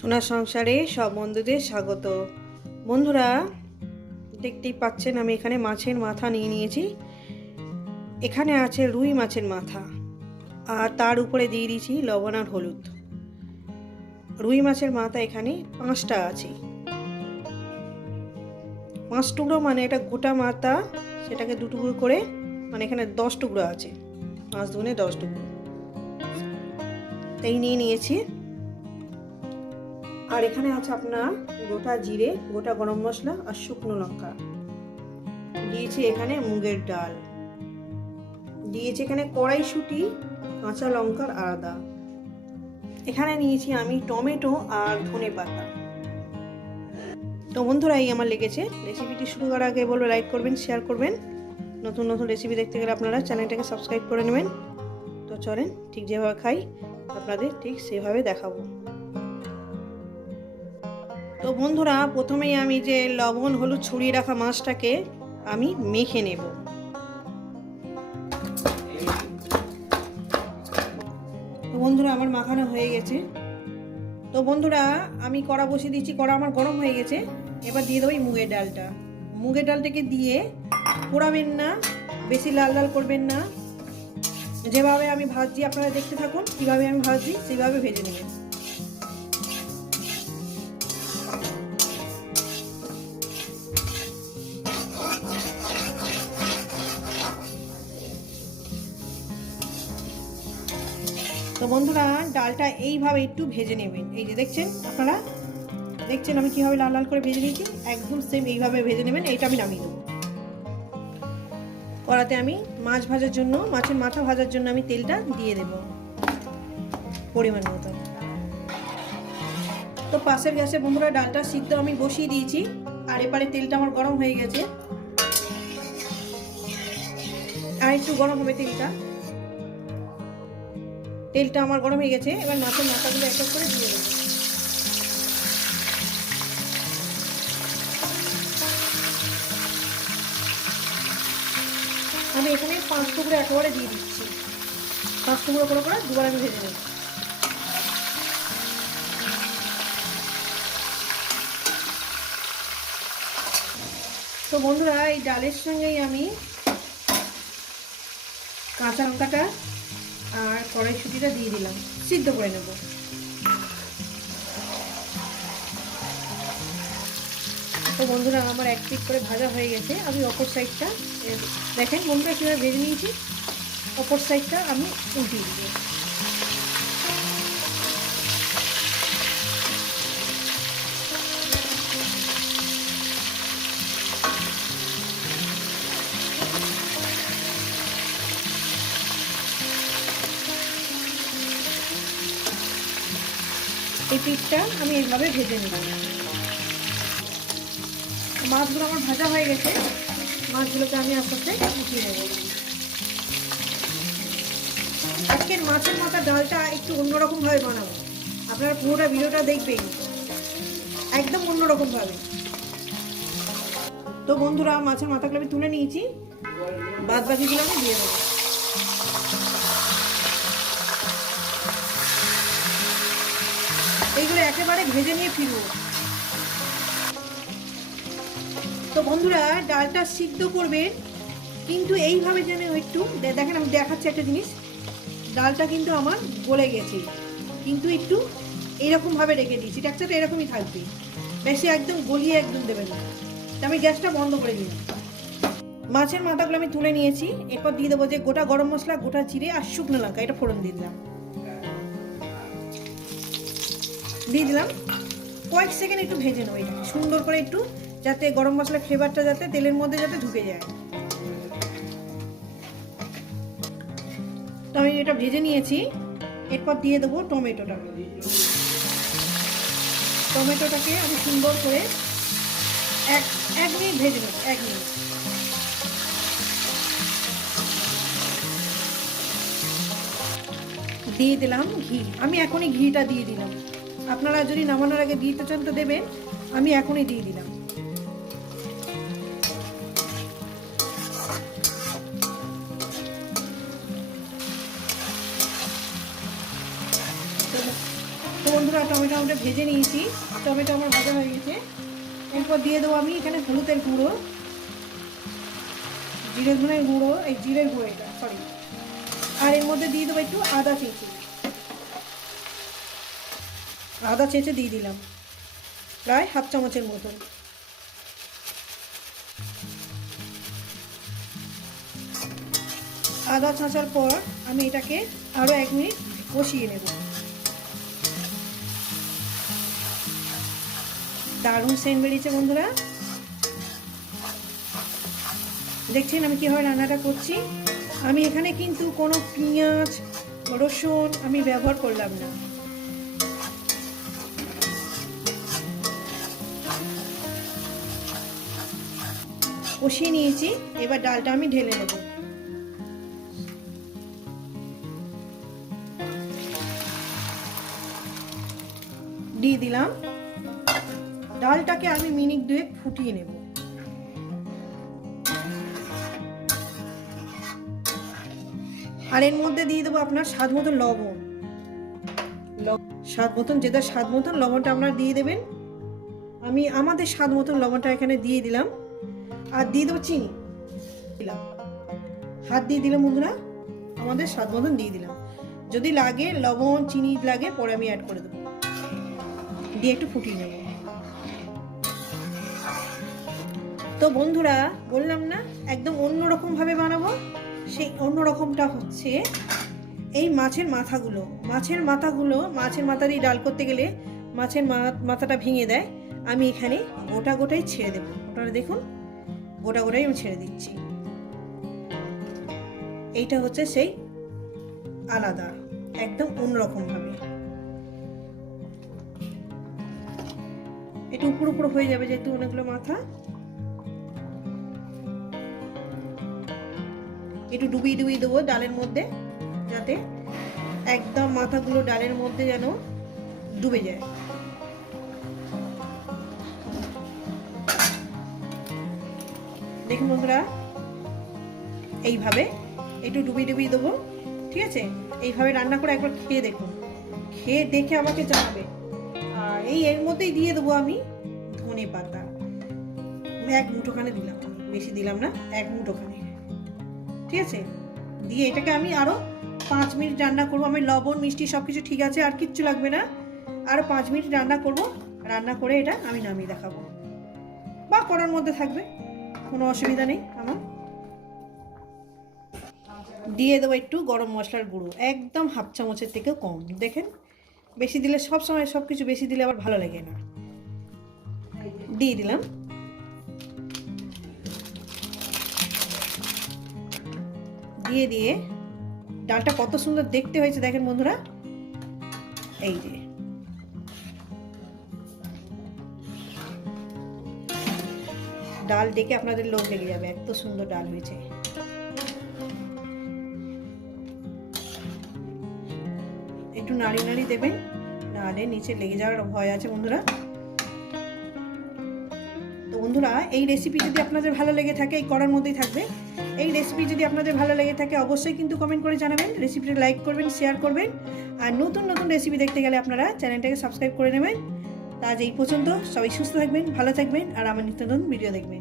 সোনার সংসারে সব বন্ধুদের স্বাগত। বন্ধুরা, দেখতেই পাচ্ছেন আমি এখানে মাছের মাথা নিয়ে নিয়েছি। এখানে আছে রুই মাছের মাথা আর তার উপরে দিয়ে দিয়েছি লবণ আর হলুদ। রুই মাছের মাথা এখানে পাঁচটা আছে। পাঁচ টুকরো মানে এটা গোটা মাথা, সেটাকে দু টুকরো করে মানে এখানে দশ টুকরো আছে। পাঁচ দুগুণে দশ টুকরো। তাই নিয়ে নিয়েছি। আর এখানে আছে আপনার গোটা জিরে, গোটা গরম মশলা আর শুকনো লঙ্কা। দিয়েছি এখানে মুগের ডাল। দিয়েছি এখানে কড়াইশুঁটি, কাঁচা লঙ্কার আলাদা এখানে নিয়েছি আমি টমেটো আর ধনে পাতা। তো বন্ধুরা, এই আমার লেগেছে। রেসিপিটি শুরু করার আগে বলব লাইক করবেন, শেয়ার করবেন। নতুন নতুন রেসিপি দেখতে গেলে আপনারা চ্যানেলটাকে সাবস্ক্রাইব করে নেবেন। তো চলেন ঠিক যেভাবে খাই, আপনাদের ঠিক সেভাবে দেখাবো। তো বন্ধুরা, প্রথমেই আমি যে লবণ হলুদ ছড়িয়ে রাখা মাছটাকে আমি মেখে নেব। তো বন্ধুরা, আমার মাখানো হয়ে গেছে। তো বন্ধুরা, আমি কড়া বসিয়ে দিচ্ছি, কড়া আমার গরম হয়ে গেছে। এবার দিয়ে দেবো এই মুগের ডালটা। মুগের ডালটাকে দিয়ে পোড়াবেন না, বেশি লাল লাল করবেন না। যেভাবে আমি ভাজছি, আপনারা দেখতে থাকুন, কীভাবে আমি ভাজছি সেইভাবে ভেজে নেবেন। তো বন্ধুরা, ডালটা এইভাবে একটু ভেজে নেবেন। এই যে দেখছেন আপনারা? দেখছেন আমি কীভাবে লাল লাল করে ভেজে নিয়েছি? একদম সেম এইভাবে ভেজে নেবেন, এইটা আমি নামিয়ে দেবো কড়াতে আমি মাছ ভাজার জন্য, মাছের মাথা ভাজার জন্য আমি তেলটা দিয়ে দেব। পরিমাণ মতো। তো পাশের গ্যাসে বন্ধুরা, ডালটা সিদ্ধ আমি বসিয়ে দিয়েছি, আর এপারে তেলটা আমার গরম হয়ে গেছে। আর একটু গরম হবে তেলটা। তেলটা আমার গরম হয়ে গেছে, এবার মাছের মাথাগুলো এক করে দিয়ে দেবো। আমি এখানে পাঁচ টুকরো একেবারে দিয়ে দিচ্ছি। পাঁচ টুকরো করে করে দুবার আমি ভেজে নেব। তো বন্ধুরা, এই ডালের সঙ্গেই আমি কাঁচা লঙ্কাটা আর কড়াইশুটিটা দিয়ে দিলাম। সিদ্ধ করে নেব। তো বন্ধুরা, আমার এক পিক করে ভাজা হয়ে গেছে। আমি অপর সাইডটা দেখেন বন্ধুরা কীভাবে ভেজে নিয়েছি? অপর সাইডটা আমি উল্টিয়ে দিব এই পিঠটা আমি এইভাবে ভেজে নেব। মাছগুলো আমার ভাজা হয়ে গেছে। মাছগুলোকে আমি আস্তে আস্তে উঠিয়ে নেব। আজকের মাছের মাথা ডালটা একটু অন্যরকমভাবে বানাবো। আপনারা পুরোটা ভিডিওটা দেখবেন। একদম অন্যরকমভাবে। তো বন্ধুরা, মাছের মাথাগুলো আমি তুলে নিয়েছি। বাদ বাকিগুলো আমি দিয়ে দেবো। এইগুলো একেবারে ভেজে নিয়ে ফিরবো। তো বন্ধুরা, ডালটা সিদ্ধ করবেন কিন্তু এইভাবে যেন একটু দেখেন আমি দেখাচ্ছি একটা জিনিস, ডালটা কিন্তু আমার গলে গেছে, কিন্তু একটু এইরকমভাবে রেখে দিয়েছি টেক্সচারটা এরকমই থাকবে, বেশি একদম গলিয়ে একদম দেবে না। তা আমি গ্যাসটা বন্ধ করে দিলাম। মাছের মাথাগুলো আমি তুলে নিয়েছি, এরপর দিয়ে দেবো যে গোটা গরম মশলা, গোটা চিড়ে আর শুকনো লঙ্কা, এটা ফোড়ন দিয়ে দিলাম। দিয়ে দিলাম। কয়েক সেকেন্ড একটু ভেজে নেব এটা সুন্দর করে একটু যাতে গরম মশলার ফ্লেভারটা যাতে তেলের মধ্যে যাতে ঢুকে যায়। তো আমি এটা ভেজে নিয়েছি। এরপর দিয়ে দেবো টমেটোটা। টমেটোটাকে আমি সুন্দর করে এক এক মিনিট ভেজে নেব, এক মিনিট। দিয়ে দিলাম ঘি। আমি এখনই ঘিটা দিয়ে দিলাম। আপনারা যদি নামানোর আগে দিতে চান তো দেবেন, আমি এখনই দিয়ে দিলাম। বন্ধুরা, টমেটো আমরা ভেজে নিয়েছি। টমেটো আমার ভাজা হয়ে গেছে। এরপর দিয়ে দেবো আমি এখানে হলুদের গুঁড়ো, জিরে ধনের গুঁড়ো, এই জিরের গুঁড়ো এটা সরি আর এর মধ্যে দিয়ে দেবো একটু আদা চেঁচে আদা চেঁচে দিয়ে দিলাম। প্রায় হাফ চামচের মতন। আদা ছাঁচার পর আমি এটাকে আরও এক মিনিট কষিয়ে নেব। দারুণ সেন্ট বেরিয়েছে বন্ধুরা। দেখছেন আমি কীভাবে রান্নাটা করছি? আমি এখানে কিন্তু কোনো পেঁয়াজ, রসুন আমি ব্যবহার করলাম না। কষিয়ে নিয়েছি, এবার ডালটা আমি ঢেলে নেব। দিয়ে দিলাম। ডালটাকে আমি মিনিট দুয়েক ফুটিয়ে নেব। আর এর মধ্যে দিয়ে দেবো আপনার স্বাদ মতন লবণ। স্বাদ মতন, যেটা স্বাদ মতন লবণটা আপনারা দিয়ে দেবেন। আমি আমাদের স্বাদ মতন লবণটা এখানে দিয়ে দিলাম। আর দিয়ে দেবো চিনি। দিলাম হাত দিয়ে দিলাম বন্ধুরা, আমাদের স্বাদ মতন দিয়ে দিলাম। যদি লাগে লবণ, চিনি লাগে, পরে আমি অ্যাড করে দেবো। দিয়ে একটু ফুটিয়ে নেব। তো বন্ধুরা, বললাম না, একদম অন্য ভাবে বানাবো। সেই অন্য রকমটা হচ্ছে এই মাছের মাথাগুলো। মাছের মাথাগুলো, মাছের মাথা দিয়ে ডাল করতে গেলে মাছের মাথাটা ভেঙে দেয়। আমি এখানে গোটা গোটাই ছেড়ে দেবো। আপনারা দেখুন। গোটা গোটাই আমি ছেড়ে দিচ্ছি। এইটা হচ্ছে সেই আলাদা, একদম অন্যরকম ভাবে একটু উপর উপর হয়ে যাবে যেহেতু অনেকগুলো মাথা। একটু ডুবিয়ে ডুবিয়ে দেবো ডালের মধ্যে, যাতে একদম মাথাগুলো ডালের মধ্যে যেন ডুবে যায়। দেখুন বন্ধুরা, এইভাবে একটু ডুবিয়ে ডুবিয়ে দেবো, ঠিক আছে? এইভাবে রান্না করে একবার খেয়ে দেখুন। খেয়ে দেখে আমাকে জানাবে। আর এই এর মধ্যেই দিয়ে দেবো আমি ধনে পাতা। এক মুঠোখানে দিলাম, বেশি দিলাম না, এক মুঠোখানে। ঠিক আছে? দিয়ে এটাকে আমি আরও পাঁচ মিনিট রান্না করব। আমি লবণ, মিষ্টি সব কিছু ঠিক আছে, আর কিচ্ছু লাগবে না। আরও পাঁচ মিনিট রান্না করব। রান্না করে এটা আমি নামিয়ে দেখাবো। বা করার মধ্যে থাকবে। কোনো অসুবিধা নেই আমার দিয়ে দেবো একটু গরম মশলার গুঁড়ো, একদম হাফ চামচের থেকেও কম। দেখেন, বেশি দিলে সব সময় সব কিছু বেশি দিলে আবার ভালো লাগে না। দিয়ে দিলাম। দিয়ে দিয়ে, ডালটা কত সুন্দর দেখতে হয়েছে, দেখেন বন্ধুরা। এই যে। ডাল ডেকে আপনাদের লোক লেগে যাবে, এত সুন্দর ডাল হয়েছে। একটু নাড়ি নাড়ি দেবেন নাহলে নিচে লেগে যাওয়ার ভয় আছে বন্ধুরা। তো বন্ধুরা, এই রেসিপি যদি আপনাদের ভালো লেগে থাকে, এই করার মধ্যেই থাকবে। এই রেসিপি যদি আপনাদের ভালো লেগে থাকে, অবশ্যই কিন্তু কমেন্ট করে জানাবেন রেসিপিটা লাইক করবেন শেয়ার করবেন। আর নতুন নতুন রেসিপি দেখতে গেলে আপনারা চ্যানেলটাকে সাবস্ক্রাইব করে নেবেন। তা আজ এই পর্যন্ত, সবাই সুস্থ থাকবেন, ভালো থাকবেন, আর আমার নিত্য নতুন ভিডিও দেখবেন।